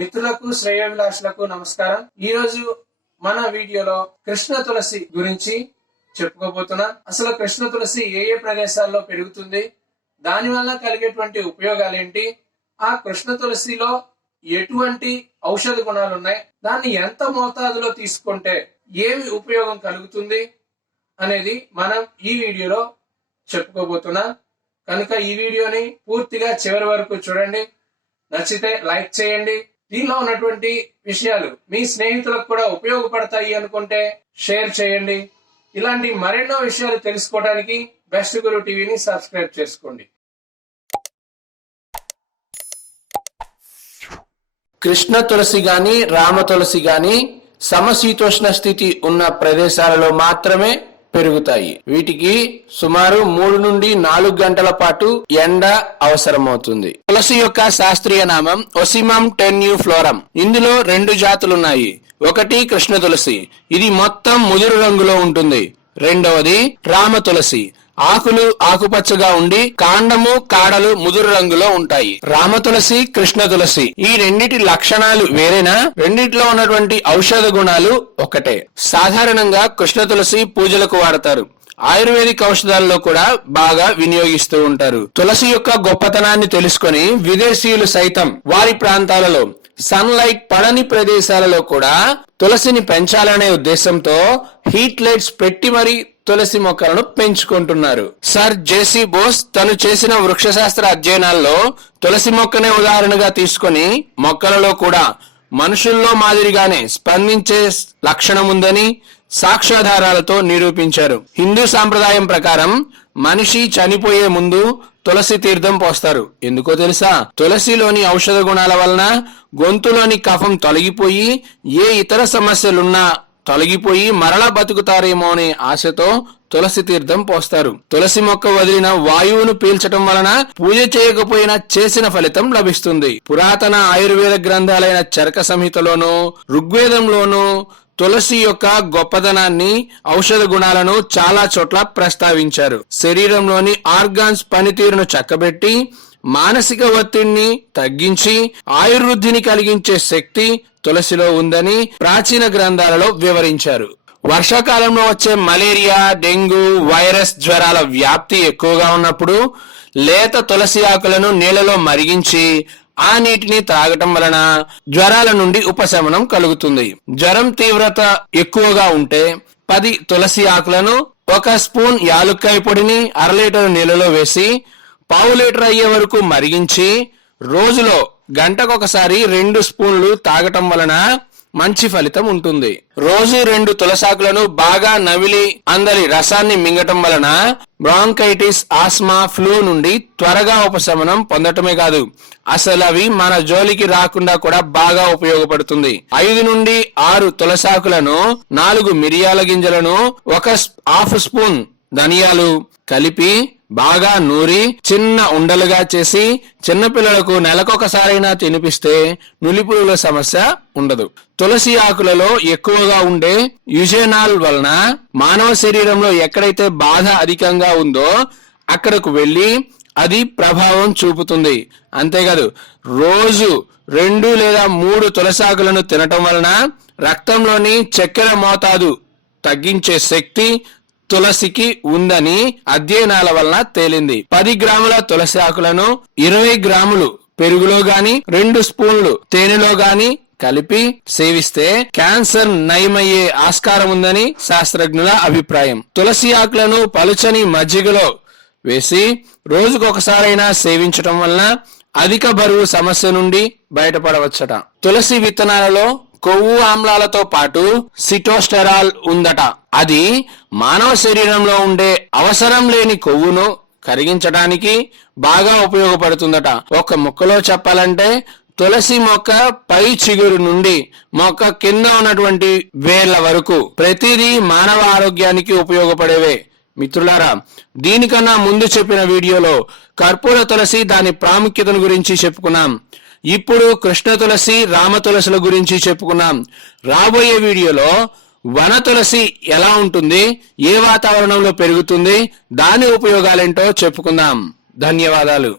మిత్రులకు శ్రేయోభిలాషులకు నమస్కారం. ఈ రోజు మన వీడియోలో కృష్ణ తులసి గురించి చెప్పుకోబోతున్నా. అసలు కృష్ణ తులసి ఏ ఏ ప్రదేశాల్లో పెరుగుతుంది, దాని వల్ల కలిగేటువంటి ఉపయోగాలు ఏంటి, ఆ కృష్ణ తులసిలో ఎటువంటి ఔషధ గుణాలు ఉన్నాయి, దాన్ని ఎంత మోతాదులో తీసుకుంటే ఏమి ఉపయోగం కలుగుతుంది అనేది మనం ఈ వీడియోలో చెప్పుకోబోతున్నా. కనుక ఈ వీడియోని పూర్తిగా చివరి వరకు చూడండి. నచ్చితే లైక్ చేయండి. దీనిలో ఉన్నటువంటి విషయాలు మీ స్నేహితులకు కూడా ఉపయోగపడతాయి అనుకుంటే షేర్ చేయండి. ఇలాంటి మరెన్నో విషయాలు తెలుసుకోవడానికి బెస్ట్ గురు టీవీని సబ్స్క్రైబ్ చేసుకోండి. కృష్ణ తులసి గాని రామ తులసి గాని సమశీతోష్ణ స్థితి ఉన్న ప్రదేశాలలో మాత్రమే పెరుగుతాయి. వీటికి సుమారు 3 నుండి 4 గంటల పాటు ఎండ అవసరమవుతుంది. తులసి యొక్క శాస్త్రీయ నామం ఒసిమమ్ టెన్యూఫ్లోరం. ఇందులో 2 జాతులున్నాయి. ఒకటి కృష్ణ తులసి, ఇది మొత్తం ముదురు రంగులో ఉంటుంది. రెండవది రామ తులసి, ఆకులు ఆకుపచ్చగా ఉండి కాండము కాడలు ముదురు రంగులో ఉంటాయి. రామ తులసి, కృష్ణ తులసి ఈ రెండిటి లక్షణాలు వేరేనా? రెండిట్లో ఉన్నటువంటి ఔషధ గుణాలు ఒకటే. సాధారణంగా కృష్ణ తులసి పూజలకు వాడతారు. ఆయుర్వేదిక్ ఔషధాలలో కూడా బాగా వినియోగిస్తూ ఉంటారు. తులసి యొక్క గొప్పతనాన్ని తెలుసుకొని విదేశీయులు సైతం వారి ప్రాంతాలలో సన్ లైట్ పడని ప్రదేశాలలో కూడా తులసిని పెంచాలనే ఉద్దేశంతో హీట్ లైట్స్ పెట్టి మరి తులసి మొక్కలను పెంచుకుంటున్నారు. సర్ జేసీ బోస్ తను చేసిన వృక్షశాస్త్ర అధ్యయనాల్లో తులసి మొక్కనే ఉదాహరణగా తీసుకొని మొక్కలలో కూడా మనుషుల్లో మాదిరిగానే స్పందించే లక్షణం ఉందని సాక్ష్యాధారాలతో నిరూపించారు. హిందూ సాంప్రదాయం ప్రకారం మనిషి చనిపోయే ముందు తులసి తీర్థం పోస్తారు. ఎందుకో తెలుసా? తులసిలోని ఔషధ గుణాల వలన గొంతులోని కఫం తొలగిపోయి ఏ ఇతర సమస్యలున్నా తొలగిపోయి మరలా బతుకుతారేమో అనే ఆశతో తులసి తీర్థం పోస్తారు. తులసి మొక్క వదిలిన వాయువును పీల్చటం వలన పూజ చేయకపోయినా చేసిన ఫలితం లభిస్తుంది. పురాతన ఆయుర్వేద గ్రంథాలైన చరక సంహితలోనూ ఋగ్వేదంలోనూ తులసి యొక్క గొప్పదనాన్ని ఔషధ గుణాలను చాలా చోట్ల ప్రస్తావించారు. శరీరంలోని ఆర్గాన్స్ పనితీరును చక్కబెట్టి మానసిక ఒత్తిడిని తగ్గించి ఆయుర్వృద్ధిని కలిగించే శక్తి తులసిలో ఉందని ప్రాచీన గ్రంథాలలో వివరించారు. వర్షాకాలంలో వచ్చే మలేరియా, డెంగ్యూ, వైరస్ జ్వరాల వ్యాప్తి ఎక్కువగా ఉన్నప్పుడు లేత తులసి ఆకులను నీళ్లలో మరిగించి ఆ నీటిని త్రాగటం వలన జ్వరాల నుండి ఉపశమనం కలుగుతుంది. జ్వరం తీవ్రత ఎక్కువగా ఉంటే 10 తులసి ఆకులను 1 స్పూన్ యాలుక్కాయ పొడిని 1/2 లీటర్ నీళ్ళలో వేసి 1/2 లీటర్ అయ్యే వరకు మరిగించి రోజులో గంటకొకసారి 2 స్పూన్లు తాగటం వలన మంచి ఫలితం ఉంటుంది. రోజు 2 తులసాకులను బాగా నవిలి అందరి రసాన్ని మింగటం వలన బ్రాంకైటిస్, ఆస్మా, ఫ్లూ నుండి త్వరగా ఉపశమనం పొందటమే కాదు, అసలు అవి మన జోలికి రాకుండా కూడా బాగా ఉపయోగపడుతుంది. 5 నుండి 6 తులసాకులను 4 మిరియాల గింజలను 1/2 స్పూన్ ధనియాలు కలిపి బాగా నూరి చిన్న ఉండలుగా చేసి చిన్నపిల్లలకు నెలకొకసారైనా తినిపిస్తే నులిపురుగుల సమస్య ఉండదు. తులసి ఆకులలో ఎక్కువగా ఉండే యుజెనాల్ వలన మానవ శరీరంలో ఎక్కడైతే బాధ అధికంగా ఉందో అక్కడకు వెళ్లి అది ప్రభావం చూపుతుంది. అంతేకాదు రోజు 2 లేదా 3 తులసాకులను తినటం వలన రక్తంలోని చక్కెర మోతాదు తగ్గించే శక్తి తులసికి ఉందని అధ్యయనాల వలన తేలింది. 10 గ్రాముల తులసి ఆకులను 20 గ్రాములు పెరుగులో గాని 2 స్పూన్లు తేనెలో గాని కలిపి సేవిస్తే క్యాన్సర్ నయమయ్యే ఆస్కారం ఉందని శాస్త్రజ్ఞుల అభిప్రాయం. తులసి ఆకులను పలుచని మజ్జిగలో వేసి రోజుకొకసారైనా సేవించటం వలన అధిక బరువు సమస్య నుండి బయటపడవచ్చట. తులసి విత్తనాలలో కొవ్వు ఆమ్లాలతో పాటు సిటోస్టెరాల్ ఉందట. అది మానవ శరీరంలో ఉండే అవసరం లేని కొవ్వును కరిగించడానికి బాగా ఉపయోగపడుతుందట. ఒక ముక్కలో చెప్పాలంటే తులసి మొక్క పై చిగురు నుండి మొక్క కింద ఉన్నటువంటి వేళ్ల వరకు ప్రతిదీ మానవ ఆరోగ్యానికి ఉపయోగపడేవే. మిత్రులారా, దీనికన్నా ముందు చెప్పిన వీడియోలో కర్పూర తులసి దాని ప్రాముఖ్యతను గురించి చెప్పుకున్నాం. ఇప్పుడు కృష్ణ తులసి, రామ తులసిల గురించి చెప్పుకున్నాం. రాబోయే వీడియోలో వన తులసి ఎలా ఉంటుంది, ఏ వాతావరణంలో పెరుగుతుంది, దాని ఉపయోగాలేంటో చెప్పుకుందాం. ధన్యవాదాలు.